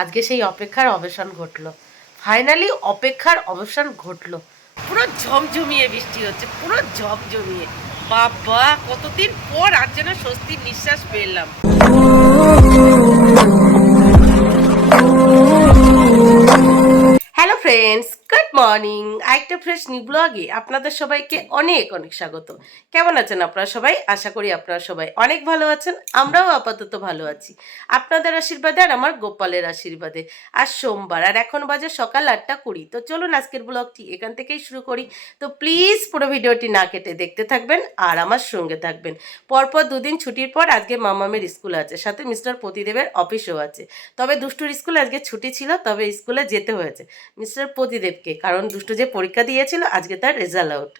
আজকে সেই অপেক্ষার অবসান ঘটলো। ফাইনালি অপেক্ষার অবসান ঘটলো। পুরো ঝমঝমিয়ে বৃষ্টি হচ্ছে, পুরো ঝমঝমিয়ে। বাবা, কতদিন পর আজ যেন স্বস্তির নিঃশ্বাস পেলাম। Hello friends, good morning. আরেকটা ফ্রেশ নিউ ব্লগে আপনাদের সবাইকে অনেক অনেক স্বাগত। কেমন আছেন আপনারা সবাই? আশা করি আপনারা সবাই অনেক ভালো আছেন। আমরাও আপাতত ভালো আছি আপনাদের আশীর্বাদে আর আমার গোপালের আশীর্বাদে। আজ সোমবার আর এখন বাজে সকাল 8:20। তো চলুন আজকের ব্লগটি এখান থেকেই শুরু করি। তো প্লিজ পুরো ভিডিওটি না কেটে দেখতে থাকবেন আর আমার সঙ্গে থাকবেন। পরপর দুদিন ছুটির পর আজকে মামামের স্কুল আছে, সাথে মিস্টার প্রতিদেবের অফিসও আছে। তবে দুষ্টুর স্কুল আজকে ছুটি ছিল, তবে স্কুলে যেতে হয়েছে মিস্টার প্রতিদেবকে, কারণ দুষ্টু যে পরীক্ষা দিয়েছিল আজকে তার রেজাল্ট আউট।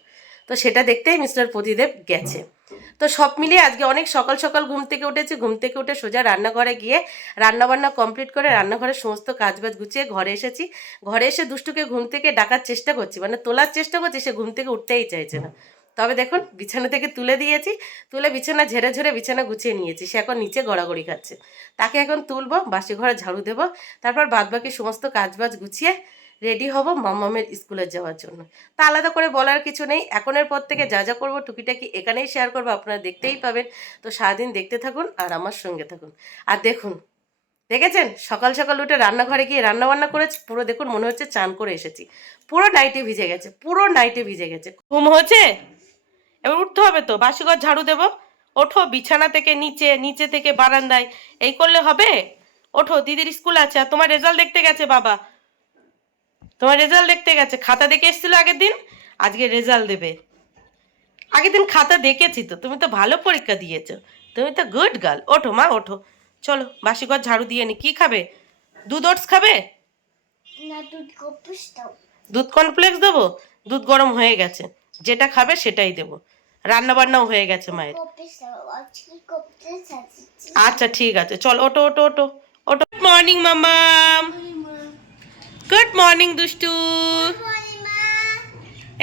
তো সেটা দেখতেই মিস্টার প্রতিদেব গেছে। তো সব মিলিয়ে আজকে অনেক সকাল সকাল ঘুম থেকে উঠেছি। ঘুম থেকে উঠে সোজা রান্নাঘরে গিয়ে রান্নাবান্না কমপ্লিট করে রান্নাঘরের সমস্ত কাজবাজ গুছিয়ে ঘরে এসেছি। ঘরে এসে দুষ্টুকে ঘুম থেকে ডাকার চেষ্টা করছি, মানে তোলার চেষ্টা করছি, সে ঘুম থেকে উঠতেই চাইছে না। তবে দেখুন বিছানা থেকে তুলে দিয়েছি, তুলে বিছানা ঝেড়ে ঝেড়ে বিছানা গুছিয়ে নিয়েছি। সে এখন নিচে গড়াগড়ি খাচ্ছে। তাকে এখন তুলবো, বাসি ঘরে ঝাড়ু দেবো, তারপর বাদবাকি সমস্ত কাজবাজ গুছিয়ে রেডি হব মামামের স্কুলে যাওয়ার জন্য। তা আলাদা করে বলার কিছু নেই, এখনের পর থেকে যা যা করবো টুকিটাকি এখানেই শেয়ার করবো, আপনারা দেখতেই পাবেন। তো সারাদিন দেখতে থাকুন আর আমার সঙ্গে থাকুন। আর দেখুন, দেখেছেন সকাল সকাল উঠে রান্নাঘরে গিয়ে রান্না বান্না করেছি, পুরো দেখুন মনে হচ্ছে চান করে এসেছি। পুরো নাইটে ভিজে গেছে, পুরো নাইটে ভিজে গেছে। ঘুম হয়েছে, এবার উঠতে হবে তো, বাসিঘর ঝাড়ু দেবো। ওঠো, বিছানা থেকে নিচে, নিচে থেকে বারান্দায়, এই করলে হবে? ওঠো, দিদির স্কুল আছে আর তোমার রেজাল্ট দেখতে গেছে বাবা। তোমার রেজাল্ট দেখতে গেছে, খাতা দেখে এসেছিল আগের দিন, আজকে রেজাল্ট দেবে। আগের দিন খাতা দেখেছি তো, তুমি তো ভালো পরীক্ষা দিয়েছো, তুমি তো গুড গার্ল। ওঠো মা, ওঠো, চলো বাসিঘর ঝাড়ু দিয়ে নি। কি খাবে? দুধ ওটস খাবে? না, দুধ কর্নফ্লেক্স দাও। দুধ কর্নফ্লেক্স দেবো? দুধ গরম হয়ে গেছে, যেটা খাবে সেটাই দেবো। রান্না বান্নাও হয়ে গেছে মায়ের। কর্নফ্লেক্স দাও, আজকে কর্নফ্লেক্স আছে। আচ্ছা ঠিক আছে, চল ওটো ওটো ওটো ওটো। গুড মর্নিং মামাম। গুড মর্নিং দুষ্টু।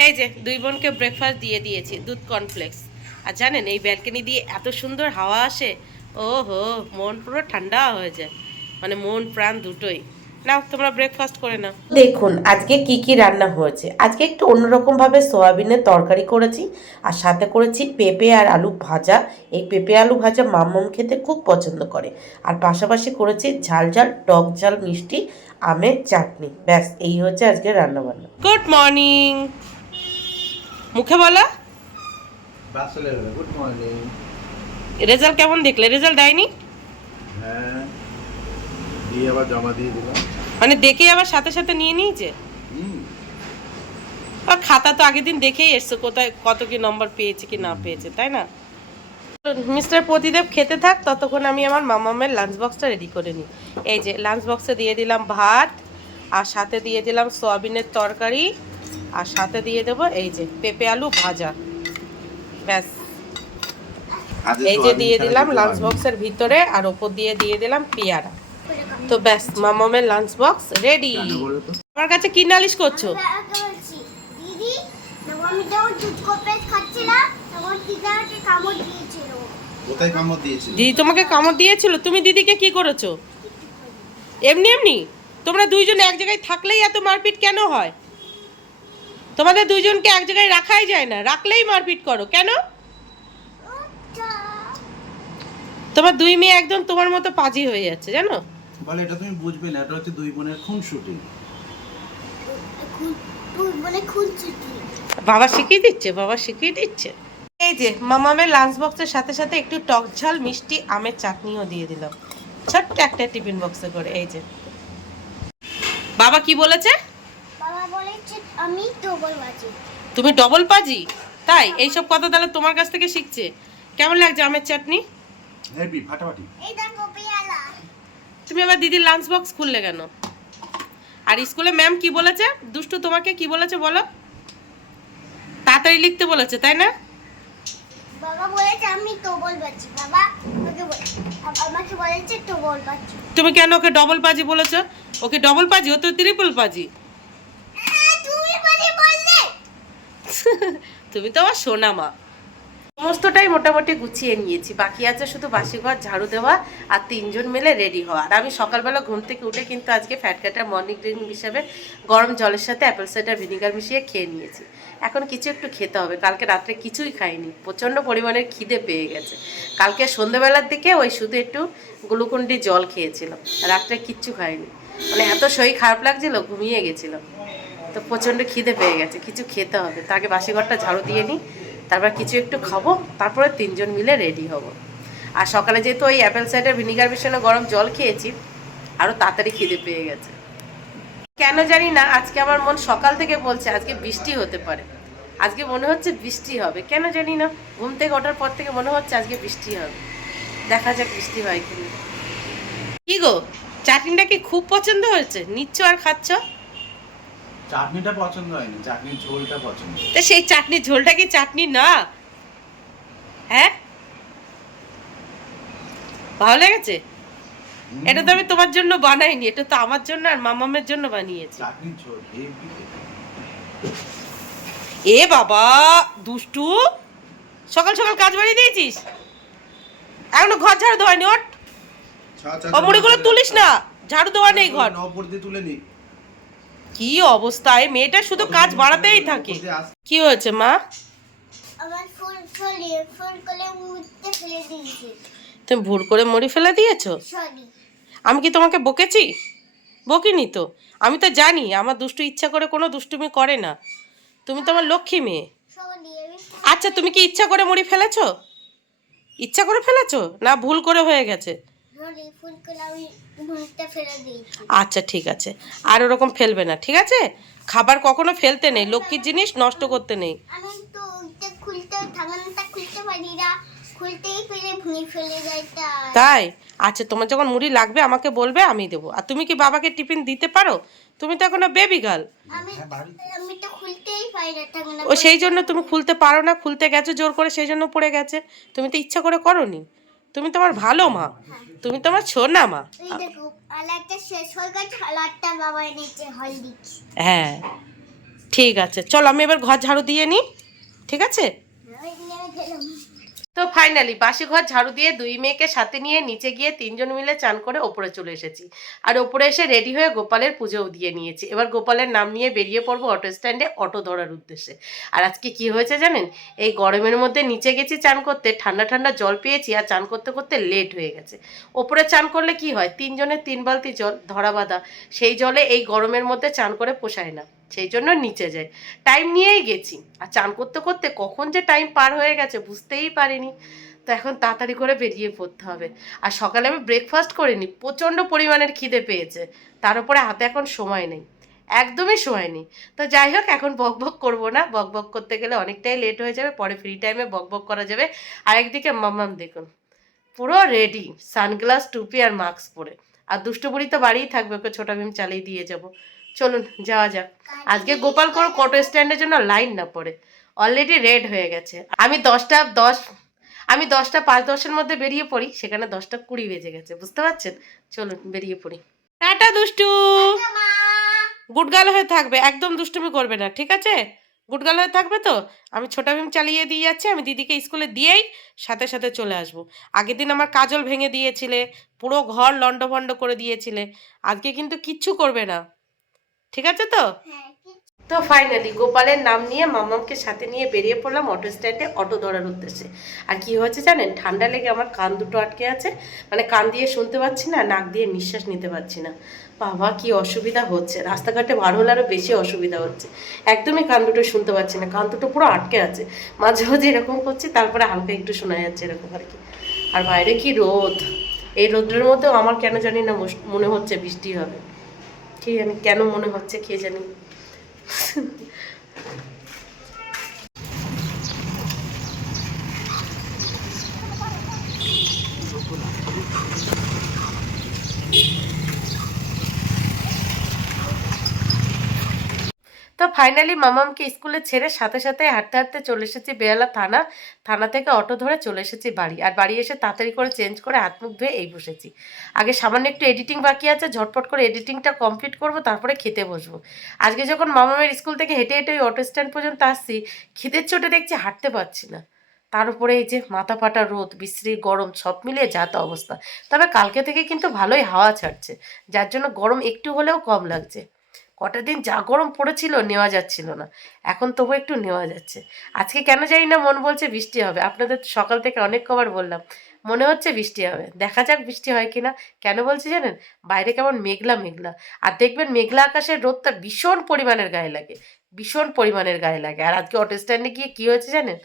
এই যে দুই বোনকে ব্রেকফাস্ট দিয়ে দিয়েছি, দুধ কর্নফ্লেক্স। আর জানেন এই ব্যালকনি দিয়ে এত সুন্দর হাওয়া আসে, ও হো, মন পুরো ঠান্ডা হয়ে যায়, মানে মন প্রাণ দুটোই। নাও তোমরা ব্রেকফাস্ট করে নাও। দেখুন আজকে কি কি রান্না হয়েছে। আজকে একটু অন্যরকম ভাবে সয়াবিনের তরকারি করেছি, আর সাথে করেছি পেঁপে আর আলু ভাজা। এই পেঁপে আলু ভাজা মাম্মাম খেতে খুব পছন্দ করে। আর পাশাপাশি করেছি ঝাল ঝাল টক ঝাল মিষ্টি আমের চাটনি। ব্যাস এই হচ্ছে আজকে রান্না বান্না। গুড মর্নিং, মুখে বলো। Good morning. রেজাল্ট কেমন দেখলে? রেজাল্ট দেয়নি? হ্যাঁ, দিয়ে আবার জমা দিয়ে দিলাম। মানে দেখে আবার সাথে সাথে নিয়ে নিয়েছে? আর খাতা তো আগের দিন দেখেই এসছো, কোথায় কত কি নম্বর পেয়েছে কি না পেয়েছে, তাই না? মিস্টার প্রতিদেব খেতে থাক, ততক্ষণ আমি আমার মামামের লাঞ্চ বক্সটা রেডি করে নিই। এই যে লাঞ্চ বক্সে দিয়ে দিলাম ভাত, আর সাথে দিয়ে দিলাম সয়াবিনের তরকারি, আর সাথে দিয়ে দেবো এই যে পেঁপে আলু ভাজা। ব্যাস, এই যে দিয়ে দিলাম লাঞ্চ বক্সের ভিতরে, আর ওপর দিয়ে দিয়ে দিলাম পেয়ারা। তো ব্যাস, মামামের লাঞ্চ বক্স রেডি। আমার কাছে কি নালিশ করছো? দিদি, আমি যখন দুধ কর্নফ্লেক্স খাচ্ছিলাম তখন দিদি আমাকে কামড় দিয়েছিল। কোথায় কামড় দিয়েছিল? দিদি তোমাকে কামড় দিয়েছিল? তুমি দিদিকে কি করেছো? এমনি এমনি? তোমরা দুইজন এক জায়গায় থাকলেই এত মারপিট কেন হয়? তোমাদের দুইজনকে এক জায়গায় রাখাই যায় না, রাখলেই মারপিট করো কেন? তোমার দুই মেয়ে একদম তোমার মতো পাজি হয়ে যাচ্ছে, জানো? বলে এটা তুমি বুঝবে না, এটা হচ্ছে দুই বোনের খুনসুটি। বাবা শিখিয়ে দিচ্ছে, বাবা শিখিয়ে দিচ্ছে। এই যে মামামের লাঞ্চ বক্সের সাথে সাথে একটু টক ঝাল মিষ্টি আমের চাটনিও দিয়ে দিলাম, ছোট্ট একটা টিফিন বক্সে করে। এই যে বাবা কি বলেছে? বাবা বলেছে আমি ডবল বাজি। তুমি ডবল পাজি? তাই? এইসব কথা তাহলে তোমার কাছ থেকে শিখছে। কেমন লাগছে আমের চাটনি? হেভি ফাটাফাটি। এই দেখো পেয়ারা। তুমি আবার দিদির লাঞ্চ বক্স খুললে কেন? আর স্কুলে ম্যাম কি বলেছে? দুষ্টু তোমাকে কি বলেছে বলো? তাড়াতাড়ি লিখতে বলেছে, তাই না? বাবা বলেছে আমি ডবল বাজি। বাবা আমাকে বলেছে ডবল বাজি। তুমি কেন ওকে ডবল পাজি বলেছো? ওকে ডবল পাজি, ও তো ট্রিপল পাজি। তুমি বাজি বললে। তুমি তো আমার সোনা মা। সমস্তটাই মোটামুটি গুছিয়ে নিয়েছি, বাকি আছে শুধু বাসি ঘর ঝাড়ু দেওয়া আর 3জন মিলে রেডি হওয়া। আর আমি সকালবেলা ঘুম থেকে উঠে কিন্তু আজকে ফ্যাট কাটার মর্নিং ড্রিঙ্ক হিসেবে গরম জলের সাথে অ্যাপেল সাইডার ভিনিগার মিশিয়ে খেয়ে নিয়েছি। এখন কিছু একটু খেতে হবে, কালকে রাত্রে কিছুই খাইনি, প্রচণ্ড পরিমাণের খিদে পেয়ে গেছে। কালকে সন্ধ্যেবেলার দিকে ওই শুধু একটু গ্লুকন্ডি জল খেয়েছিলাম, রাত্রে কিচ্ছু খাইনি, মানে এত শরীর খারাপ লাগছিল, ঘুমিয়ে গেছিলাম। তো প্রচণ্ড খিদে পেয়ে গেছে, কিছু খেতে হবে। তাকে বাসি ঘরটা ঝাড়ু দিয়ে নিই, তারপর কিছু একটু খাবো, তারপরে 3জন মিলে রেডি হব। আর সকালে যেহেতু ওই অ্যাপেল সাইডার ভিনিগার মিশানো গরম জল খেয়েছি, আরও তাড়াতাড়ি খিদে পেয়ে গেছে। কেন জানি না আজকে আমার মন সকাল থেকে বলছে আজকে বৃষ্টি হতে পারে, আজকে মনে হচ্ছে বৃষ্টি হবে, কেন জানি না ঘুম থেকে ওঠার পর থেকে মনে হচ্ছে আজকে বৃষ্টি হবে। দেখা যাক বৃষ্টি হয় কিনা। কি গো, চাটনিটা কি খুব পছন্দ হয়েছে, নিচ্ছ আর খাচ্ছ? চাটনিটা পছন্দ হয়নি, চাটনির ঝোলটা পছন্দ। তা সেই চাটনির ঝোলটা কি চাটনি না? হ্যাঁ, ভালো লেগেছে? এটা তো আমি তোমার জন্য বানাইনি, এটা তো আমার জন্য আর মামামের জন্য বানিয়েছি। চাটনির ঝোল হেভি। এ বাবা দুষ্টু, সকাল সকাল কাজ বাড়িয়ে দিয়েছিস, এখনো ঘর ঝাড়ু দেওয়া হয়নি। ওঠ, ও মুড়িগুলো তুলিস না, ঝাড়ু দেওয়া নেই ঘর। উপর দিয়ে তুলে নি। কি অবস্থায় মেয়েটা শুধু কাজ বাড়াতেই থাকে। কি হয়েছে মা? আমার ফুল করে মুড়তে ফেলে দিয়েছি। তুমি ভুল করে মুড়ি ফেলে দিয়েছো? সরি। আমি কি তোমাকে বকেছি? বকিনি তো, আমি তো জানি আমার দুষ্টু ইচ্ছা করে কোনো দুষ্টুমি করে না, তুমি তো আমার লক্ষ্মী মেয়ে। সরি আমি আচ্ছা তুমি কি ইচ্ছা করে মুড়ি ফেলেছো? ইচ্ছা করে ফেলেছো না ভুল করে হয়ে গেছে? সরি ফুল করে আমি মুড়তে ফেলে দিয়েছি। আচ্ছা ঠিক আছে, আর ওরকম ফেলবে না, ঠিক আছে? খাবার কখনো ফেলতে নেই, লক্ষ্মীর জিনিস নষ্ট করতে নেই। আমি তো ওইটা খুলতে ঢাকনাটা খুলতে পারি না, খুলতেই ফেলে ভুঁড়ি ফেলে যায় তাই। তাই? আচ্ছা তোমার যখন মুড়ি লাগবে আমাকে বলবে, আমি দেবো। আর তুমি কি বাবাকে টিফিন দিতে পারো? তুমি তো এখনো বেবি গার্ল। আমি আমি তো খুলতেই পারি না ঢাকনা। ও সেই জন্য তুমি খুলতে পারো না, খুলতে গেছো জোর করে, সেই জন্য পড়ে গেছে। তুমি তো ইচ্ছা করে করোনি, তুমি তো আমার ভালো মা, তুমি তো আমার ছোনা মা। এই দেখো আলাদা শেষ হয়ে গেছে, আলাদা বাবা এনেছে হলদিক্স। হ্যাঁ ঠিক আছে, চলো আমি এবার ঘর ঝাড়ু দিয়ে নিই, ঠিক আছে? ওই নিয়ে গেলাম। তো ফাইনালি বাসি ঘর ঝাড়ু দিয়ে 2 মেয়েকে সাথে নিয়ে নিচে গিয়ে 3জন মিলে চান করে ওপরে চলে এসেছি। আর ওপরে এসে রেডি হয়ে গোপালের পুজোও দিয়ে নিয়েছি। এবার গোপালের নাম নিয়ে বেরিয়ে পড়বো অটো স্ট্যান্ডে অটো ধরার উদ্দেশ্যে। আর আজকে কি হয়েছে জানেন, এই গরমের মধ্যে নিচে গেছি চান করতে, ঠান্ডা ঠান্ডা জল পেয়েছি, আর চান করতে করতে লেট হয়ে গেছে। ওপরে চান করলে কি হয়, 3জনের 3 বালতি জল ধরা বাঁধা, সেই জলে এই গরমের মধ্যে চান করে পোষায় না, সেই জন্য নিচে যাই। টাইম নিয়েই গেছি, আর চান করতে করতে কখন যে টাইম পার হয়ে গেছে বুঝতেই পারিনি। তো এখন তাড়াতাড়ি করে বেরিয়ে পড়তে হবে। আর সকালে আমি ব্রেকফাস্ট করিনি, প্রচণ্ড পরিমাণের খিদে পেয়েছে, তার উপরে হাতে এখন সময় নেই, একদমই সময় নেই। তো যাই হোক, এখন বক বক করবো না, বক বক করতে গেলে অনেকটাই লেট হয়ে যাবে, পরে ফ্রি টাইমে বক বক করা যাবে। আর একদিকে মাম্মাম দেখুন পুরো রেডি, সানগ্লাস টুপি আর মাস্ক পরে। আর দুষ্টু বুড়ি তো বাড়িই থাকবে, ওকে ছোটা ভীম চালিয়ে দিয়ে যাব। চলুন যাওয়া যাক। আজকে গোপাল কোনো অটো স্ট্যান্ডের জন্য লাইন না পড়ে, অলরেডি রেড হয়ে গেছে। আমি 10টা 5-10-এর মধ্যে বেরিয়ে পড়ি, সেখানে 10টা 20 বেজে গেছে, বুঝতে পারছেন? চলুন বেরিয়ে পড়ি। টাটা দুষ্টু, মা গুডগার্ল হয়ে থাকবে, একদম দুষ্টুমি করবে না, ঠিক আছে? গুডগার্ল হয়ে থাকবে তো। আমি ছোটা ভীম চালিয়ে দিয়ে যাচ্ছি, আমি দিদিকে স্কুলে দিয়েই সাথে সাথে চলে আসবো। আগের দিন আমার কাজল ভেঙে দিয়েছিলে, পুরো ঘর লন্ডভন্ড করে দিয়েছিলে, আজকে কিন্তু কিচ্ছু করবে না, ঠিক আছে তো? হ্যাঁ তো ফাইনালি গোপালের নাম নিয়ে মামাকে সাথে নিয়ে বেরিয়ে পড়লাম অটো স্ট্যান্ডে অটো ধরার উদ্দেশ্যে। আর কি হয়েছে জানেন, ঠান্ডা লেগে আমার কান দুটো আটকে আছে, মানে কান দিয়ে শুনতে পাচ্ছি না, নাক দিয়ে নিঃশ্বাস নিতে পারছি না। বাবা কি অসুবিধা হচ্ছে, রাস্তাঘাটে বার হলে আরও বেশি অসুবিধা হচ্ছে, একদমই কান দুটো শুনতে পাচ্ছি না, কান দুটো পুরো আটকে আছে, মাঝে মাঝে এরকম করছি, তারপরে হালকা একটু শোনা যাচ্ছে এরকম আর কি। আর বাইরে কি রোদ, এই রোদ্রের মধ্যেও আমার কেন জানি না মনে হচ্ছে বৃষ্টি হবে, কি জানি কেন মনে হচ্ছে, কে জানি। তো ফাইনালি মামামকে স্কুলে ছেড়ে সাথে সাথে হাঁটতে হাঁটতে চলে এসেছি বেহালা থানা। থানা থেকে অটো ধরে চলে এসেছি বাড়ি। আর বাড়ি এসে তাড়াতাড়ি করে চেঞ্জ করে হাত মুখ ধুয়ে এই বসেছি। আগে সামান্য একটু এডিটিং বাকি আছে, ঝটপট করে এডিটিংটা কমপ্লিট করব, তারপরে খেতে বসবো। আজকে যখন মামামের স্কুল থেকে হেঁটে হেঁটে ওই অটো স্ট্যান্ড পর্যন্ত আসছি, খিদের চোটে দেখছি হাঁটতে পারছি না, তার উপরে এই যে মাথা ফাটা রোদ, বিশ্রী গরম, সব মিলিয়ে যা তা অবস্থা। তবে কালকে থেকে কিন্তু ভালোই হাওয়া ছাড়ছে, যার জন্য গরম একটু হলেও কম লাগছে। কটা দিন যা গরম পড়েছিল নেওয়া যাচ্ছিল না, এখন তবু একটু নেওয়া যাচ্ছে। আজকে কেন জানি না মন বলছে বৃষ্টি হবে। আপনাদের সকাল থেকে অনেক কবার বললাম মনে হচ্ছে বৃষ্টি হবে, দেখা যাক বৃষ্টি হয় কিনা। কেন বলছি জানেন, বাইরে কেমন মেঘলা মেঘলা, আর দেখবেন মেঘলা আকাশের রোদটা ভীষণ পরিমাণের গায়ে লাগে, ভীষণ পরিমাণের গায়ে লাগে। আর আজকে অটো স্ট্যান্ডে গিয়ে কী হয়েছে জানেন,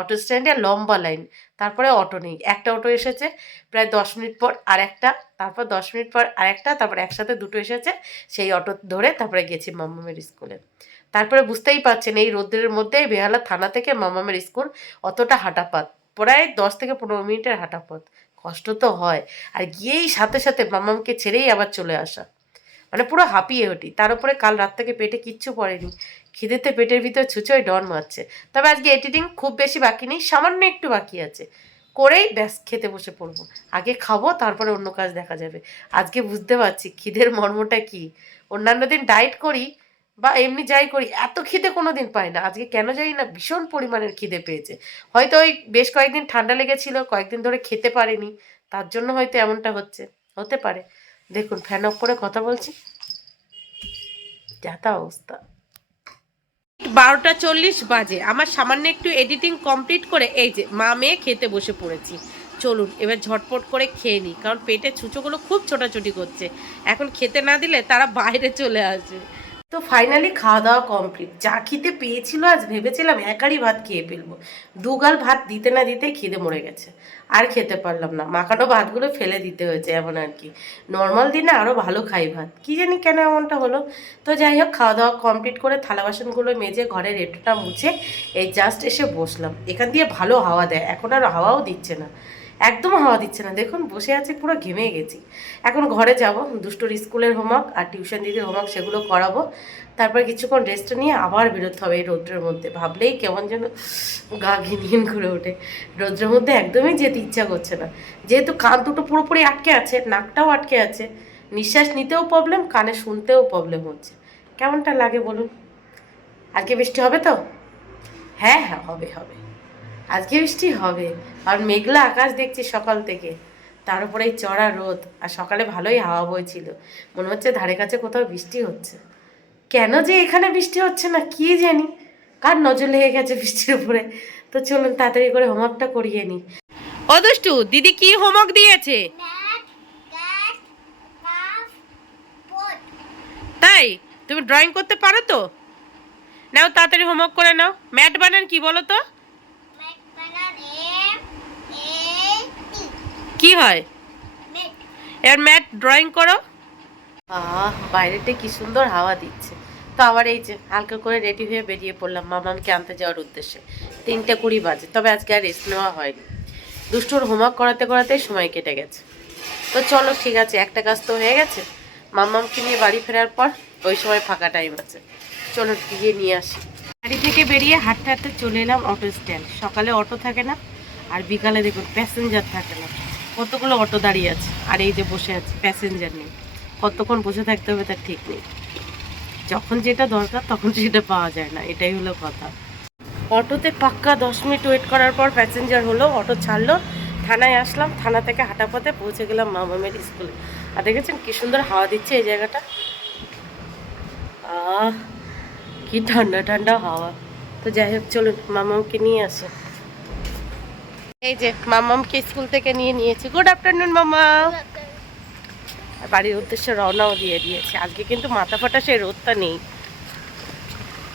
অটো স্ট্যান্ডে লম্বা লাইন, তারপরে অটো নেই। একটা অটো এসেছে প্রায় 10 মিনিট পর আর একটা, তারপর 10 মিনিট পর আর একটা, তারপর একসাথে দুটো এসেছে। সেই অটো ধরে তারপরে গেছি মাম্মামের স্কুলে। তারপরে বুঝতেই পারছেন এই রোদ্রের মধ্যেই বেহালা থানা থেকে মাম্মামের স্কুল অতটা হাঁটা পথ, প্রায় 10 থেকে 15 মিনিটের হাঁটা পথ। কষ্ট তো হয়, আর গিয়েই সাথে সাথে মাম্মামকে ছেড়েই আবার চলে আসা, মানে পুরো হাঁপিয়ে ওঠি। তার উপরে কাল রাত থেকে পেটে কিচ্ছু পড়েনি, খিদেতে পেটের ভিতর ছুঁচোয় ডন মারছে। তবে আজকে এডিটিং খুব বেশি বাকি নেই, সামান্য একটু বাকি আছে, করেই ব্যাস খেতে বসে পড়বো। আগে খাবো, তারপরে অন্য কাজ দেখা যাবে। আজকে বুঝতে পারছি খিদের মর্মটা কি। অন্যান্য দিন ডায়েট করি বা এমনি যাই করি, এত খিদে কোনো দিন পাই না। আজকে কেন জানি না ভীষণ পরিমাণের খিদে পেয়েছে। হয়তো ওই বেশ কয়েকদিন ঠান্ডা লেগেছিল, কয়েকদিন ধরে খেতে পারিনি, তার জন্য হয়তো এমনটা হচ্ছে, হতে পারে। দেখুন ফ্যান অফ করে কথা বলছি, যা তা অবস্থা। 12টা 40 বাজে, আমার সামান্য একটু এডিটিং কমপ্লিট করে এই যে মা মেয়ে খেতে বসে পড়েছি। চলুন এবার ঝটপট করে খেয়ে নিই, কারণ পেটে ছুঁচোগুলো খুব ছোটাছুটি করছে। এখন খেতে না দিলে তারা বাইরে চলে আসবে। তো ফাইনালি খাওয়া দাওয়া কমপ্লিট। যা খিদে পেয়েছিল আজ ভেবেছিলাম একারই ভাত খেয়ে ফেলবো, দুগাল ভাত দিতে না দিতেই খিদে মরে গেছে। আর খেতে পারলাম না, মাখানো ভাতগুলো ফেলে দিতে হয়েছে এমন আর কি। নর্মাল দিনে আরও ভালো খাই ভাত, কী জানি কেন এমনটা হলো। তো যাই হোক, খাওয়া দাওয়া কমপ্লিট করে থালা বাসনগুলো মেজে ঘরের এঁটোটা মুছে এই জাস্ট এসে বসলাম। এখান দিয়ে ভালো হাওয়া দেয়, এখন আর হাওয়াও দিচ্ছে না, একদম হাওয়া দিচ্ছে না। দেখুন বসে আছি, পুরো ঘেমে গেছি। এখন ঘরে যাব, দুষ্টুর স্কুলের হোমওয়ার্ক আর টিউশন দিদির হোমওয়ার্ক সেগুলো করাবো। তারপর কিছুক্ষণ রেস্ট নিয়ে আবার বেরোতে হবে এই রৌদ্রের মধ্যে। ভাবলেই কেমন যেন গা ঘিন ঘিন করে ওঠে। রৌদ্রের মধ্যে একদমই যেতে ইচ্ছা করছে না, যেহেতু কান দুটো পুরোপুরি আটকে আছে, নাকটাও আটকে আছে, নিঃশ্বাস নিতেও প্রবলেম, কানে শুনতেও প্রবলেম হচ্ছে। কেমনটা লাগে বলুন। আজকে বৃষ্টি হবে তো? হ্যাঁ হ্যাঁ, হবে হবে, আজকে বৃষ্টি হবে। আর মেঘলা আকাশ দেখছি সকাল থেকে, তার উপরে এই চড়া রোদ, আর সকালে ভালোই হাওয়া বইছিল। মনে হচ্ছে ধারে কাছে কোথাও বৃষ্টি হচ্ছে। কেন যে এখানে বৃষ্টি হচ্ছে না কি জানি, কার নজর লেগে গেছে বৃষ্টির উপরে। তো চলুন তাড়াতাড়ি করে হোমওয়ার্কটা করিয়ে নিই। ও দুষ্টু, দিদি কি হোমওয়ার্ক দিয়েছে? ম্যাট, ক্যাট, কাপ, পট। তাই তুমি ড্রয়িং করতে পারো তো? নাও তাড়াতাড়ি হোমওয়ার্ক করে নাও। ম্যাট বানান কি বলো তো? ম্যাট বানান টি। কি হয়? ম্যাট। এর ম্যাট ড্রয়িং করো। বাইরেতে কি সুন্দর হাওয়া দিচ্ছে। তো আবার এই যে হালকা করে রেডি হয়ে বেরিয়ে পড়লাম মামামকে আনতে যাওয়ার উদ্দেশ্যে। 3টা 20 বাজে, তবে আজকে আর রেস্ট নেওয়া হয়নি। দুষ্টুর হোমওয়ার্ক করাতে করাতেই সময় কেটে গেছে। তো চলো ঠিক আছে, একটা কাজ তো হয়ে গেছে। মামামকে নিয়ে বাড়ি ফেরার পর ওই সময় ফাঁকা টাইম আছে, চলো গিয়ে নিয়ে আসি। বাড়ি থেকে বেরিয়ে হাঁটতে হাঁটতে চলে এলাম অটো স্ট্যান্ড। সকালে অটো থাকে না, আর বিকালে দেখুন প্যাসেঞ্জার থাকে না। কতগুলো অটো দাঁড়িয়ে আছে, আর এই যে বসে আছে, প্যাসেঞ্জার নেই। কতক্ষণ বসে থাকতে হবে তার ঠিক নেই, যখন যেটা দরকার তখন সেটা পাওয়া যায় না, এটাই হলো কথা। অটোতে পাক্কা 10 মিনিট ওয়েট করার পর প্যাসেঞ্জার হলো, অটো ছাড়লো, থানায় আসলাম, থানা থেকে হাঁটা পথে পৌঁছে গেলাম মামামের স্কুলে। আর দেখেছেন কি সুন্দর হাওয়া দিচ্ছে এই জায়গাটা, কি ঠান্ডা ঠান্ডা হাওয়া। তো যাই হোক চলুন মামামকে নিয়ে আসি। এই যে মামামকে স্কুল থেকে নিয়েছি। গুড আফটারনুন মামা। বাড়ির উদ্দেশ্যে রওনাও দিয়ে দিয়েছে। আজকে কিন্তু মাথা ফাটা সেই রোদটা নেই,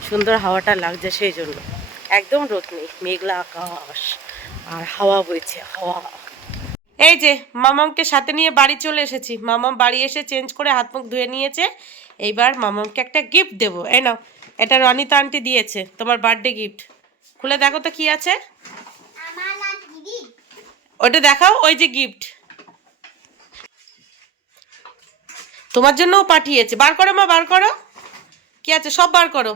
সুন্দর হাওয়াটা লাগছে, সেই জন্য একদম রোদ নেই, মেঘলা আকাশ আর হাওয়া বইছে হাওয়া। এই যে মামামকে সাথে নিয়ে বাড়ি চলে এসেছি। মামাম বাড়ি এসে চেঞ্জ করে হাত মুখ ধুয়ে নিয়েছে। এইবার মামামকে একটা গিফট দেবো। এই নাও, এটা রনিতা আন্টি দিয়েছে, তোমার বার্থডে গিফট। খুলে দেখো তো কি আছে। আমার আর দিদি। ওটা দেখাও, ওই যে গিফট তোমার জন্যও পাঠিয়েছে। বার করো মা, বার করো, কি আছে সব বার করো,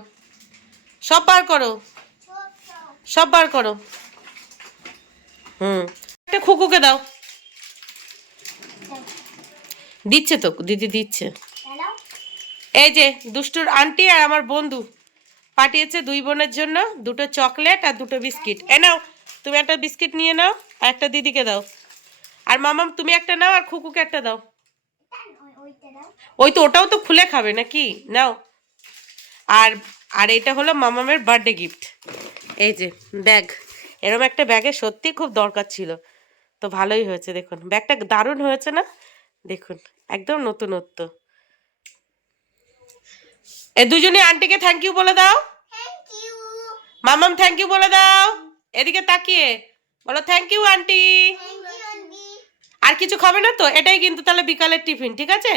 সব বার করো, সব বার করো। একটা খুকুকে দাও। দিচ্ছে তো দিদি, দিচ্ছে। হ্যালো। এই যে দুষ্টুর আন্টি আর আমার বন্ধু পাঠিয়েছে 2 বোনের জন্য 2টো চকলেট আর 2টো বিস্কিট। এ নাও, তুমি একটা বিস্কিট নিয়ে নাও, আর একটা দিদিকে দাও। আর মামাম তুমি একটা নাও, আর খুকুকে একটা দাও। ওইটা দাও। ওই তো ওটাও তো খুলে খাবে নাকি, নাও। আর আর এটা হলো মামামের বার্থডে গিফট। এই যে ব্যাগ, এরকম একটা ব্যাগে সত্যি খুব দরকার ছিল। তো ভালোই হয়েছে, দেখুন ব্যাগটা দারুণ হয়েছে না, দেখুন একদম নতুনত্ব। এ দুজনে আন্টিকে থ্যাংক ইউ বলে দাও। Thank you. মামাম থ্যাংক ইউ বলে দাও, এদিকে তাকিয়ে বলো thank you aunty. Thank you aunty. আর কিছু খাবে না তো? এটাই কিন্তু তাহলে বিকালের টিফিন, ঠিক আছে?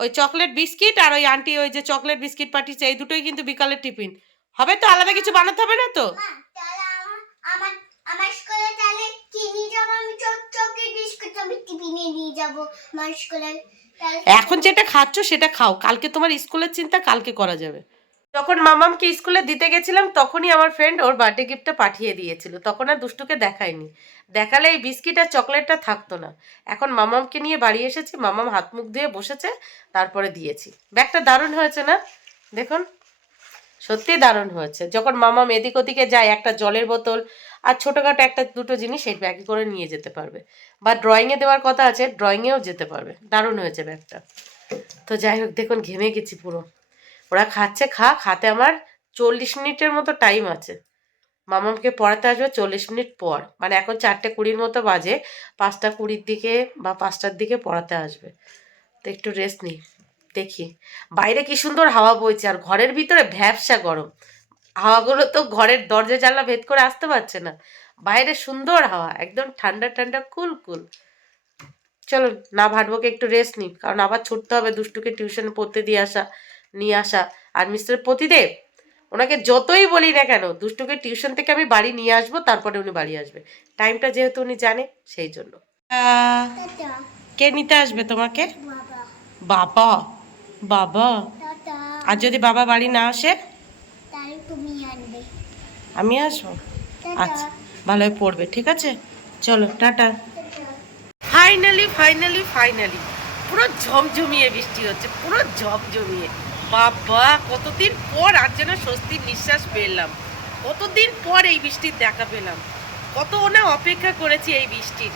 ওই চকলেট বিস্কিট আর ওই আন্টি ওই যে চকলেট বিস্কিট পাঠিয়েছে, এই দুটোই কিন্তু বিকালের টিফিন হবে। তো আলাদা কিছু বানাতে হবে না তো? মা, তাহলে আমার আমার স্কুলে তাহলে কি নিয়ে যাবো? আমি চকচকে বিস্কুট আমি টিফিনে নিয়ে যাবো আমার স্কুলে। তাহলে এখন যেটা খাচ্ছ সেটা খাও, কালকে তোমার স্কুলের চিন্তা কালকে করা যাবে। যখন মামামকে স্কুলে দিতে গেছিলাম তখনই আমার ফ্রেন্ড ওর বার্থডে গিফটটা পাঠিয়ে দিয়েছিল, তখন আর দুষ্টুকে দেখায়নি। দেখালে এই বিস্কিট আর চকলেটটা থাকতো না। এখন মামামকে নিয়ে বাড়ি এসেছি, মামাম হাত মুখ ধুয়ে বসেছে, তারপরে দিয়েছি। ব্যাগটা দারুণ হয়েছে না, দেখুন সত্যি দারুণ হয়েছে। যখন মামাম এদিক ওদিকে যায়, একটা জলের বোতল আর ছোটোখাটো একটা দুটো জিনিস এই ব্যাগে করে নিয়ে যেতে পারবে, বা ড্রয়িংয়ে দেওয়ার কথা আছে ড্রয়িংয়েও যেতে পারবে। দারুণ হয়েছে ব্যাগটা। তো যাই হোক, দেখুন ঘেমে গেছি পুরো। ওরা খাচ্ছে, খাতে আমার 40 মিনিটের মতো টাইম আছে। মামামকে পড়াতে আসবে 40 মিনিট পর, মানে এখন 4:20 মতো বাজে, 5:20 দিকে বা 5টার দিকে পড়াতে আসবে। তো একটু রেস্ট নিই, দেখি। বাইরে কি সুন্দর হাওয়া বইছে, আর ঘরের ভিতরে ভ্যাবসা গরম। হাওয়াগুলো তো ঘরের দরজা জানলা ভেদ করে আসতে পারছে না। বাইরে সুন্দর হাওয়া, একদম ঠান্ডা ঠান্ডা কুল কুল। চলো না ভাটবকে একটু রেস্ট নিই, কারণ আবার ছুটতে হবে দুষ্টুকে টিউশনে পড়তে নিয়ে আসা। আর মিস্টার প্রতিদেব, ওনাকে যতই বলি না কেন, দুষ্টুকে টিউশন থেকে আমি বাড়ি নিয়ে আসবো, তারপরে উনি বাড়ি আসবে। টাইমটা যেহেতু উনি জানে, সেই জন্য। টাটা কে নিতে আসবে তোমাকে? বাবা। বাবা। বাবা? টাটা। আর যদি বাবা বাড়ি না আসে? তাহলে তুমি আনবে। আমি আসবো? টাটা। আচ্ছা, ভালোই পড়বে, ঠিক আছে। চলো tata. Tata. Finally finally finally পুরো ঝমঝমিয়ে বৃষ্টি হচ্ছে, পুরো ঝমঝমিয়ে। বাবা, কতদিন পর আর যেন স্বস্তির নিঃশ্বাস পেলাম। কতদিন পর এই বৃষ্টির দেখা পেলাম, কত না অপেক্ষা করেছি এই বৃষ্টির।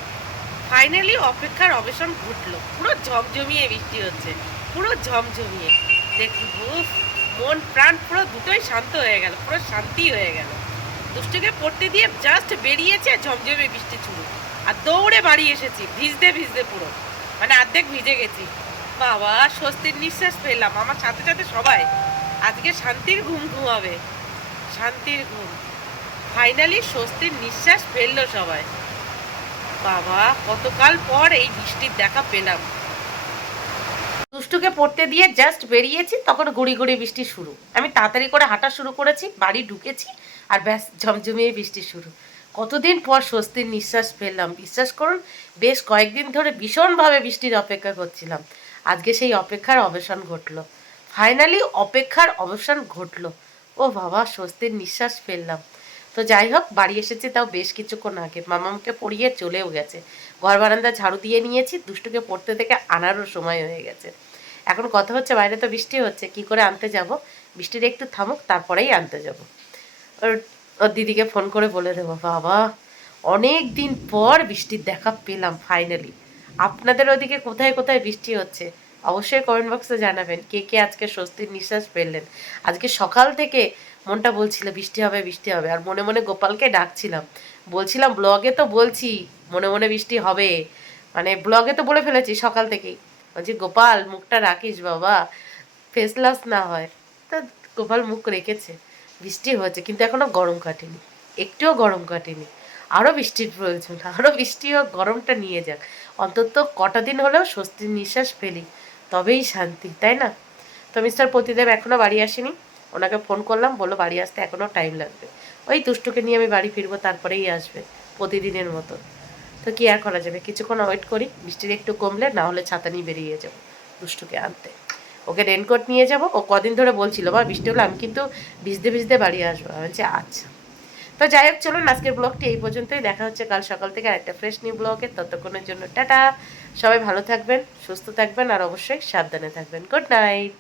ফাইনালি অপেক্ষার অবসান ঘটলো, পুরো ঝমঝমিয়ে বৃষ্টি হচ্ছে, পুরো ঝমঝমিয়ে। দেখুন উফ, মন প্রাণ পুরো দুটোই শান্ত হয়ে গেল, পুরো শান্তি হয়ে গেল। দুষ্টুকে পড়তে দিয়ে জাস্ট বেরিয়েছে, ঝমঝমে বৃষ্টি শুরু, আর দৌড়ে বাড়ি এসেছি ভিজতে ভিজতে পুরো, মানে অর্ধেক ভিজে গেছি। বাবা, স্বস্তির নিঃশ্বাস পেলাম। আমার সাথে সাথে সবাই আজকে শান্তির ঘুম ঘুমাবে, শান্তির ঘুম। ফাইনালি স্বস্তির নিঃশ্বাস ফেললো সবাই। বাবা, কতকাল পর এই বৃষ্টির দেখা পেলাম। দুষ্টুকে পড়তে দিয়ে জাস্ট বেরিয়েছি, তখন গুড়ি গুড়ি বৃষ্টি শুরু। আমি তাড়াতাড়ি করে হাঁটা শুরু করেছি, বাড়ি ঢুকেছি, আর ব্যাস ঝমঝমিয়ে বৃষ্টি শুরু। কতদিন পর স্বস্তির নিঃশ্বাস ফেললাম, বিশ্বাস করুন। বেশ কয়েকদিন ধরে ভীষণভাবে বৃষ্টির অপেক্ষা করছিলাম। আজকে সেই অপেক্ষার অবসান ঘটলো, ফাইনালি অপেক্ষার অবসান ঘটলো। ও বাবা, স্বস্তির নিঃশ্বাস ফেললাম। তো যাই হোক, বাড়ি এসেছি তাও বেশ কিছুক্ষণ আগে, মামামকে পড়িয়ে চলেও গেছে। ঘর বারান্দা ঝাড়ু দিয়ে নিয়েছি, দুষ্টুকে পড়তে থেকে আনারও সময় হয়ে গেছে। এখন কথা হচ্ছে, বাইরে তো বৃষ্টি হচ্ছে, কি করে আনতে যাব? বৃষ্টির একটু থামুক, তারপরেই আনতে যাব। ওর ওর দিদিকে ফোন করে বলে দেবো। বাবা, অনেক দিন পর বৃষ্টির দেখা পেলাম ফাইনালি। আপনাদের ওদিকে কোথায় কোথায় বৃষ্টি হচ্ছে অবশ্যই কমেন্ট বক্সে জানাবেন। কে কে আজকে স্বস্তির নিঃশ্বাস ফেললেন? আজকে সকাল থেকে মনটা বলছিল বৃষ্টি হবে বৃষ্টি হবে, আর মনে মনে গোপালকে ডাকছিলাম, বলছিলাম ব্লগে তো বলছি মনে মনে বৃষ্টি হবে, মানে ব্লগে তো বলে ফেলেছি সকাল থেকেই। বলছি গোপাল মুখটা রাখিস বাবা, ফেস লস না হয়। তা গোপাল মুখ রেখেছে। বৃষ্টি হয়েছে, কিন্তু এখনো গরম কাটেনি, একটুও গরম কাটেনি। আরও বৃষ্টির প্রয়োজন, আরও বৃষ্টি হোক, গরমটা নিয়ে যাক। অন্তত কটা দিন হলেও স্বস্তির নিঃশ্বাস ফেলি, তবেই শান্তি, তাই না? তো মিস্টার প্রতিদেব এখনও বাড়ি আসেনি। ওনাকে ফোন করলাম, বললো বাড়ি আসতে এখনও টাইম লাগবে। ওই দুষ্টুকে নিয়ে আমি বাড়ি ফিরবো, তারপরেই আসবে প্রতিদিনের মতো। তো কি আর করা যাবে, কিছুক্ষণ ওয়েট করি, বৃষ্টির একটু কমলে, না হলে ছাতা নিয়ে বেরিয়ে যাবো দুষ্টুকে আনতে। ওকে রেনকোট নিয়ে যাব। ও কদিন ধরে বলছিল বা বৃষ্টি হলে আমি কিন্তু ভিজতে ভিজতে বাড়ি আসবো। আমি বলছি আচ্ছা। তো যাই হোক, চলুন আজকের ব্লগটি এই পর্যন্তই। দেখা হচ্ছে কাল সকাল থেকে আরেকটা ফ্রেশ নিউ ব্লগে। ততক্ষণের জন্য টাটা। সবাই ভালো থাকবেন, সুস্থ থাকবেন, আর অবশ্যই সাবধানে থাকবেন। Good night.